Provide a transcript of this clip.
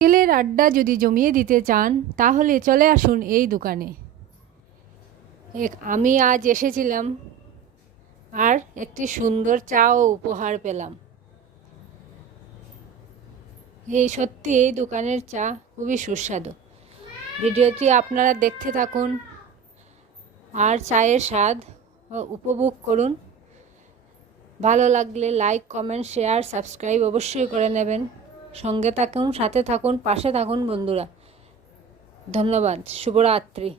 বিকেলের আড্ডা যদি জমিয়ে দিতে চান তাহলে চলে আসুন এই দোকানে। আমি আজ এসেছিলাম আর একটি সুন্দর চা ও উপহার পেলাম। সত্যি এই দোকানের চা খুবই সুস্বাদু। ভিডিওটি আপনারা দেখতে থাকুন আর চায়ের স্বাদ উপভোগ করুন। ভালো লাগলে লাইক, কমেন্ট, শেয়ার, সাবস্ক্রাইব অবশ্যই করে নেবেন। সঙ্গে থাকুন, সাথে থাকুন, পাশে থাকুন বন্ধুরা। ধন্যবাদ। শুভরাত্রি।